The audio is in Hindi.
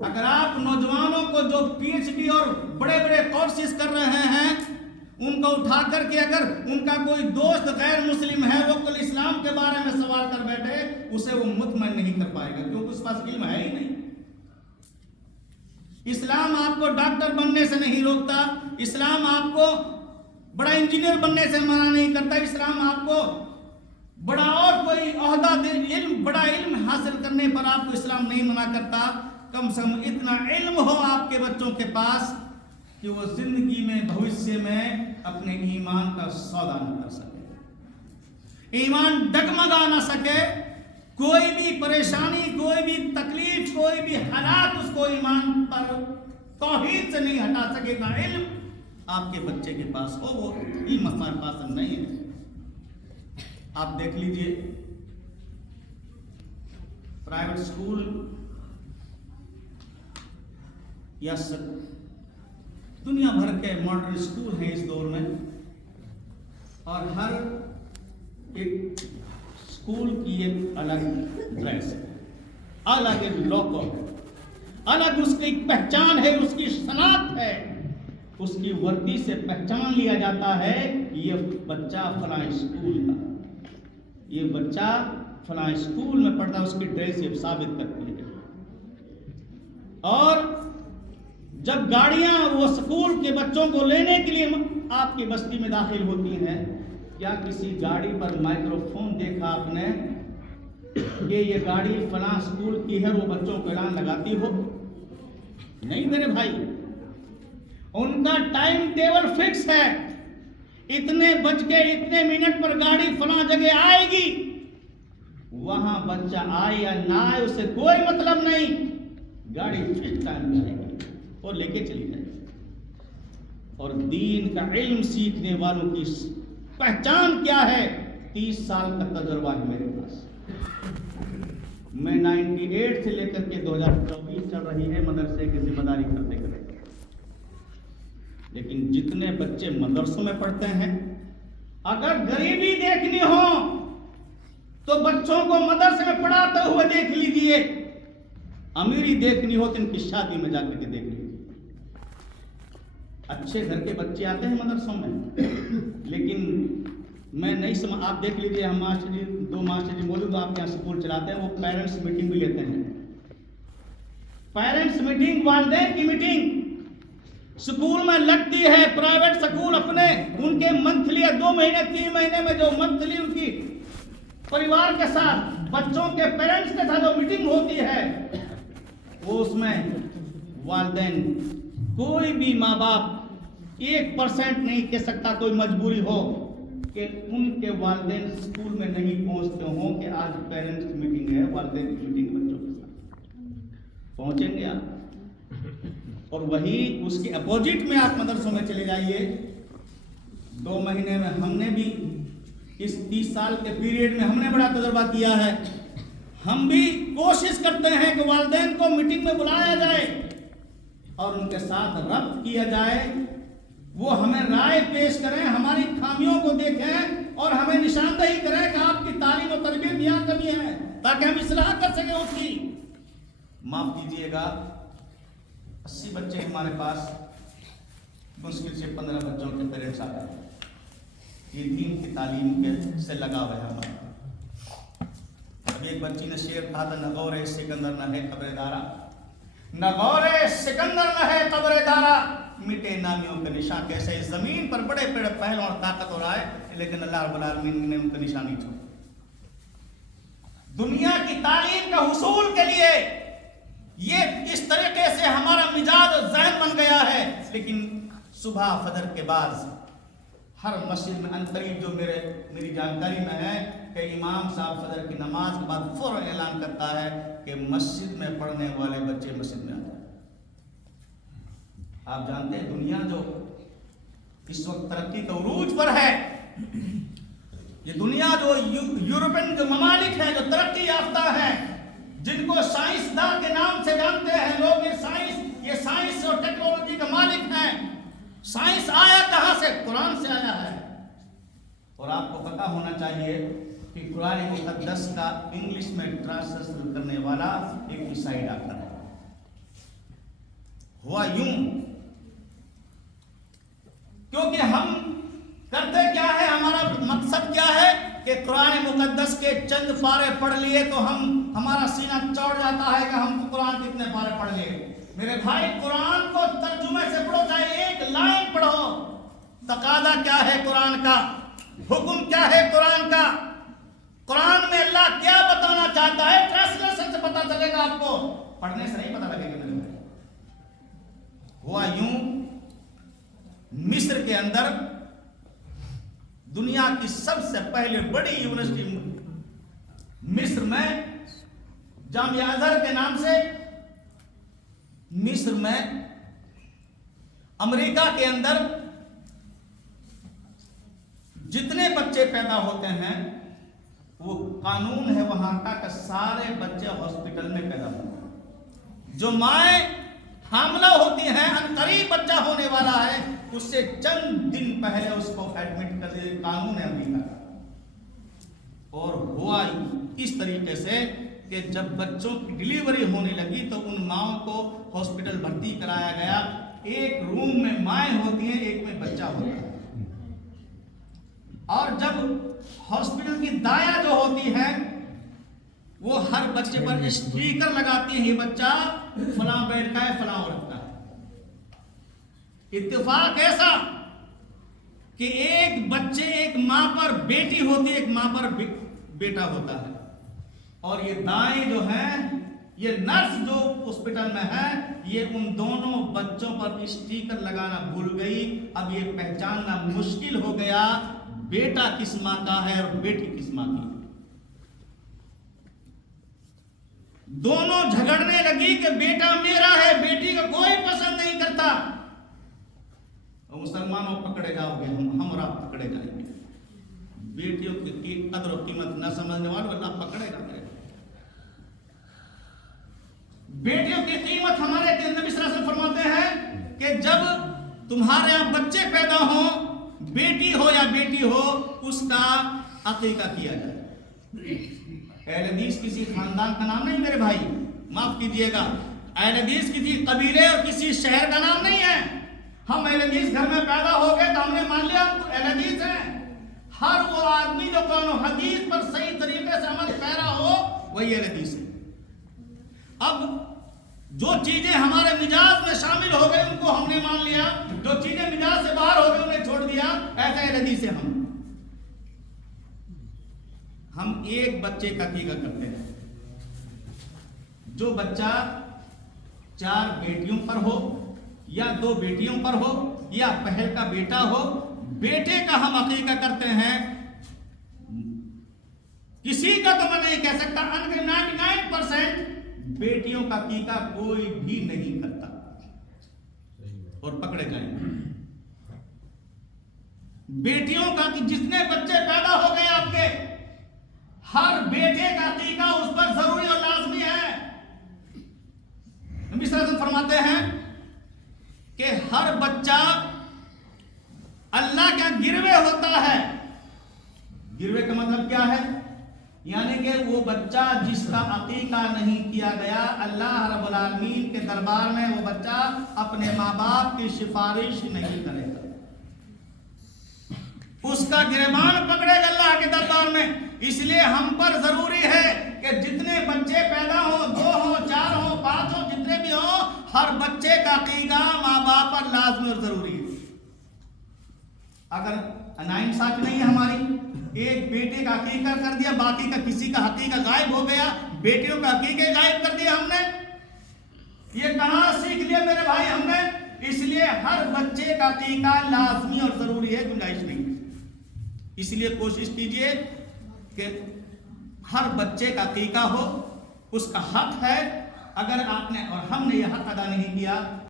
अगर आप नौजवानों को जो पीएचडी और बड़े बड़े कोर्सेज कर रहे हैं उनको उठा करके अगर उनका कोई दोस्त गैर मुस्लिम है वो कल इस्लाम के बारे में सवाल कर बैठे, उसे वो मुतमईन नहीं कर पाएगा, क्योंकि उसके पास इल्म है ही नहीं। इस्लाम आपको डॉक्टर बनने से नहीं रोकता, इस्लाम आपको बड़ा इंजीनियर बनने से मना नहीं करता, इस्लाम आपको बड़ा और कोई ओहदा बड़ा इल्म हासिल करने पर आपको इस्लाम नहीं मना करता। कम से कम इतना इल्म हो आपके बच्चों के पास कि वो जिंदगी में भविष्य में अपने ईमान का सौदा न कर सके, ईमान डगमगा ना सके, कोई भी परेशानी, कोई भी तकलीफ, कोई भी हालात उसको ईमान पर तौहीद से नहीं हटा सकेगा। इल्म आपके बच्चे के पास हो, वो इल्म हमारे पास नहीं है। आप देख लीजिए प्राइवेट स्कूल या दुनिया भर के मॉडर्न स्कूल हैं इस दौर में, और हर एक स्कूल की एक अलग ड्रेस है, अलग एक लोगो है, अलग उसकी पहचान है, उसकी शनाख्त है, उसकी वर्दी से पहचान लिया जाता है ये बच्चा फलां स्कूल का, ये बच्चा फलां स्कूल में पढ़ता है, उसकी ड्रेस ये साबित करती है। और जब गाड़ियां वो स्कूल के बच्चों को लेने के लिए आपकी बस्ती में दाखिल होती हैं, क्या किसी गाड़ी पर माइक्रोफोन देखा आपने कि ये गाड़ी फलां स्कूल की है, वो बच्चों को ऐलान लगाती हो? नहीं मेरे भाई, उनका टाइम टेबल फिक्स है, इतने बज के इतने मिनट पर गाड़ी फलां जगह आएगी, वहां बच्चा आए या ना आए उससे कोई मतलब नहीं, गाड़ी फिक्स टाइम पर आएगी और लेके चली जाएगी। और दीन का इल्म सीखने वालों की पहचान क्या है? 30 साल का तजुर्बा है मेरे पास। मैं 98 से लेकर के 2024 चल रही है मदरसे की जिम्मेदारी करते करते, लेकिन जितने बच्चे मदरसों में पढ़ते हैं, अगर गरीबी देखनी हो तो बच्चों को मदरसे में पढ़ाते हुए देख लीजिए, अमीरी देखनी हो तो इनकी शादी में जाकर के देख लीजिए। अच्छे घर के बच्चे आते हैं मदरसों में, लेकिन मैं नहीं समझ, आप देख लीजिए, हम मास्टर जी, 2 मास्टर जी मौजूद आपके यहाँ स्कूल चलाते हैं, वो पेरेंट्स मीटिंग भी लेते हैं। पेरेंट्स मीटिंग, वालिदैन की मीटिंग स्कूल में लगती है। प्राइवेट स्कूल अपने उनके मंथली या 2 महीने 3 महीने में जो मंथली उनकी परिवार के साथ, बच्चों के पेरेंट्स के साथ जो मीटिंग होती है, वो उसमें वालिदैन, कोई भी माँ बाप 1% नहीं कह सकता, कोई मजबूरी हो कि उनके वालिदैन स्कूल में नहीं पहुंचते हों कि आज पेरेंट्स मीटिंग है, वालिदैन की मीटिंग बच्चों के साथ पहुंचेंगे आप। और वही उसके अपोजिट में आप मदरसों में चले जाइए। 2 महीने में हमने भी इस 30 साल के पीरियड में हमने बड़ा तजुर्बा किया है। हम भी कोशिश करते हैं कि वालिदैन को मीटिंग में बुलाया जाए और उनके साथ रब्त किया जाए, वो हमें राय पेश करें, हमारी खामियों को देखें और हमें निशानदेही करें कि आपकी तालीम और तरबियत यहाँ कमी है, ताकि हम इस्लाह कर सकें उसकी। माफ कीजिएगा, 80 बच्चे हमारे पास, मुश्किल से 15 बच्चों के पेरेंट्स आ गए। ये दीन की तालीम के से लगाव है हमारा। अभी एक बच्ची ने शेर कहा था, नगौरे सिकंदर न है खबरेदारा, नगौरे सिकंदर न है खबरेदारा, मिटे नामियों का निशान। कैसे इस जमीन पर बड़े बड़े पहल और ताकत हो रहा है, लेकिन अल्लाह रब्बुल आलमीन ने उनका निशान नहीं छोड़ा। दुनिया की तालीम का हुसूल के लिए ये इस तरीके से हमारा मिजाज और ज़हन बन गया है, लेकिन सुबह फजर के बाद हर मस्जिद में अनकरीब जो मेरी जानकारी में है कि इमाम साहब फजर की नमाज के बाद फौरन ऐलान करता है कि मस्जिद में पढ़ने वाले बच्चे मस्जिद में आ जाए। आप जानते हैं दुनिया जो इस वक्त तरक्की के उरूज पर है, ये दुनिया जो यूरोपियन जो ममालिक है, जो तरक्की याफ्ता है, जिनको साइंसदान के नाम से जानते हैं लोग, ये साइंस और टेक्नोलॉजी का मालिक हैं। साइंस आया कहां से? कुरान से आया है। और आपको पता होना चाहिए कि कुरान मुक़द्दस का इंग्लिश में ट्रांसलेशन करने वाला एक ईसाई डॉक्टर है। हुआ यूं, क्योंकि हम करते क्या है, हमारा मकसद क्या है कि कुरान मुकद्दस के चंद पारे पढ़ लिए तो हमारा सीना चौड़ जाता है कि हम कुरान कितने पारे पढ़ लिए। मेरे भाई, कुरान को तर्जुमे से पढ़ो, चाहे एक लाइन पढ़ो। तकादा क्या है कुरान का, हुक्म क्या है कुरान का, कुरान में अल्लाह क्या बताना चाहता है, ट्रांसलेशन से पता चलेगा आपको, पढ़ने से नहीं पता लगेगा मेरे भाई। हुआ यूं, मिस्र के अंदर दुनिया की सबसे पहले बड़ी यूनिवर्सिटी मिस्र में, जामिया अज़हर के नाम से, मिस्र में, अमेरिका के अंदर जितने बच्चे पैदा होते हैं वो कानून है वहां का कि सारे बच्चे हॉस्पिटल में पैदा होते हैं। जो माए हामला होती हैं, अनकरीब बच्चा होने वाला है, उससे चंद दिन पहले उसको एडमिट कर दे, कानून है अमेरिका का। और हुआ इस तरीके से कि जब बच्चों की डिलीवरी होने लगी तो उन माओं को हॉस्पिटल भर्ती कराया गया। एक रूम में माएँ होती हैं, एक में बच्चा होता है। और जब हॉस्पिटल की दाया जो होती है वो हर बच्चे पर स्टिकर लगाती है, ये बच्चा फलां बेड का है, फलां औरत का है। इत्तेफाक ऐसा कि एक बच्चे, एक मां पर बेटी होती है, एक मां पर बेटा होता है। और ये दाएं जो है, ये नर्स जो हॉस्पिटल में है, ये उन दोनों बच्चों पर स्टिकर लगाना भूल गई। अब ये पहचानना मुश्किल हो गया बेटा किस मां का है और बेटी किस मां की। दोनों झगड़ने लगी कि बेटा मेरा है, बेटी को कोई पसंद नहीं करता। मुसलमानों पकड़े जाओगे, हम और आप पकड़े जाएंगे। बेटियों की कदर और कीमत न समझने वालों अल्लाह पकड़ेगा। बेटियों की कीमत हमारे नबी सल्लल्लाहु अलैहि वसल्लम फरमाते हैं कि जब तुम्हारे यहाँ बच्चे पैदा हो, बेटी हो या बेटी हो, उसका अकीका किया जाए। अहले हदीस किसी खानदान का नाम नहीं मेरे भाई, माफ कीजिएगा। अहले हदीस किसी कबीले और किसी शहर का नाम नहीं है। हम अहले हदीस घर में पैदा हो गए तो हमने मान लिया हम अहले हदीस हैं। हर वो आदमी जो कुरान हदीस पर सही तरीके से अमल पैरा हो वही अहले हदीस है। अब जो चीजें हमारे मिजाज में शामिल हो गई उनको हमने मान लिया, जो चीजें मिजाज से बाहर हो गई उन्हें छोड़ दिया, ऐसे अहले हदीस है हम एक बच्चे का अकीका करते हैं। जो बच्चा 4 बेटियों पर हो या 2 बेटियों पर हो या पहल का बेटा हो, बेटे का हम अकीका करते हैं। किसी का तो मैं नहीं कह सकता, 99% बेटियों का अकीका कोई भी नहीं करता और पकड़े जाएंगे। बेटियों का कि जितने बच्चे पैदा हो गए आपके, हर बेटे का अकीका उस पर जरूरी और लाजमी है। नबी सल्लल्लाहु अलैहि वसल्लम फरमाते हैं कि हर बच्चा अल्लाह का गिरवे होता है। गिरवे का मतलब क्या है? यानी कि वो बच्चा जिसका अकीका नहीं किया गया, अल्लाह रब्बुल आलमीन के दरबार में वो बच्चा अपने माँ बाप की सिफारिश नहीं करेगा, उसका गिरबान पकड़ेगा अल्लाह के दरबार में। इसलिए हम पर जरूरी है कि जितने बच्चे पैदा हो, 2 हो, 4 हो, 5 हो, जितने भी हो, हर बच्चे का अकीका माँ बाप पर लाजमी और जरूरी है। अगर नाइंसाफी नहीं है हमारी, एक बेटे का अकीका कर दिया, बाकी का किसी का अकीका गायब हो गया, बेटियों का अकीके गायब कर दिया हमने, ये कहां सीख लिया मेरे भाई हमने? इसलिए हर बच्चे का अकीका लाजमी और जरूरी है, गुंजाइश नहीं। इसलिए कोशिश कीजिए कि हर बच्चे का अकीका हो, उसका हक है। अगर आपने और हमने यह हक अदा नहीं किया